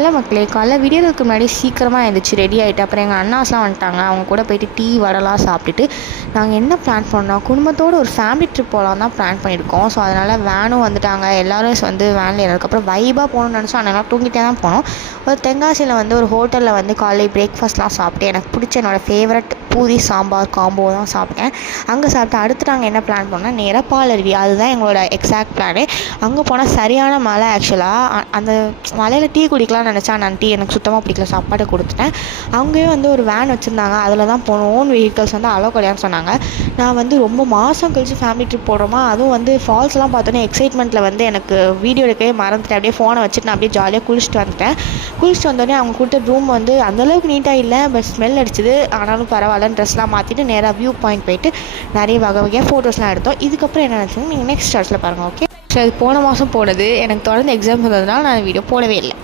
Hello மக்களே, காலைல விடியறதுக்கு முன்னாடி சீக்கிரமாக எழுந்திரிச்சு ரெடி ஆகிட்டு அப்புறம் எங்கள் அண்ணாஸ்லாம் வந்துட்டாங்க. அவங்க கூட போயிட்டு டீ வடைலாம் சாப்பிட்டுட்டு நாங்கள் என்ன பிளான் பண்ணோம், குடும்பத்தோடு ஒரு ஃபேமிலி ட்ரிப் போகலாம் தான் பிளான் பண்ணியிருக்கோம். ஸோ அதனால் வேனும் வந்துட்டாங்க. எல்லோரும் வந்து வேனில் ஏறதுக்கப்புறம் வைபாக போகணும்னு நினச்சோம். அதனால் தூங்கிட்டே தான் போனோம். ஒரு தென்காசியில் வந்து ஒரு ஹோட்டலில் வந்து காலையில் பிரேக்ஃபாஸ்ட்லாம் சாப்பிட்டு எனக்கு பிடிச்ச என்னோடய ஃபேவரட் பூரி சாம்பார் காம்போ தான் சாப்பிட்டேன். அங்கே சாப்பிட்டு அடுத்து நாங்கள் என்ன பிளான் பண்ணோம்னா நேராக பாலருவி. அதுதான் எங்களோட எக்ஸாக்ட் பிளானு. அங்கே போனால் சரியான மழை. ஆக்சுவலாக அந்த மலையில் டீ குடிக்கலாம்னு நினச்சா நான் டீ எனக்கு சுத்தமாக பிடிக்கல, சாப்பாடு கொடுத்துட்டேன். அங்கேயும் வந்து ஒரு வேன் வச்சுருந்தாங்க, அதில் தான் போகணும். ஓன் வெஹிக்கல்ஸ் வந்து அலோ கிடையாதுன்னு சொன்னாங்க. நான் வந்து ரொம்ப மாதம் கழிச்சு ஃபேமிலி ட்ரிப் போடுறோமா, அதுவும் வந்து ஃபால்ஸ்லாம் பார்த்தோன்னே எக்ஸைட்மெண்ட்டில் வந்து எனக்கு வீடியோ எடுக்கவே மறந்துட்டேன். அப்படியே ஃபோனை வச்சுட்டு நான் அப்படியே ஜாலியாக குளிச்சுட்டு வந்துட்டேன். குளிச்சுட்டு வந்தோடனே அவங்க கொடுத்த ரூம் வந்து அந்தளவுக்கு நீட்டாக இல்லை, பட் ஸ்மெல் அடிச்சுது. ஆனாலும் பரவாயில்லன்னு ட்ரெஸ்லாம் மாற்றிட்டு நேராக வியூ பாயிண்ட் போயிட்டு நிறைய வகை வகையாக ஃபோட்டோஸ்லாம் எடுத்தோம். இதுக்கப்புறம் என்ன நினச்சிங்க நீங்கள் நெக்ஸ்ட் சார்ஜில் பாருங்கள். ஓகே, ஸோ அது போன மாதம் போனது. எனக்கு தொடர்ந்து எக்ஸாம்ஸ் வந்ததுனால நான் வீடியோ போடவே இல்லை.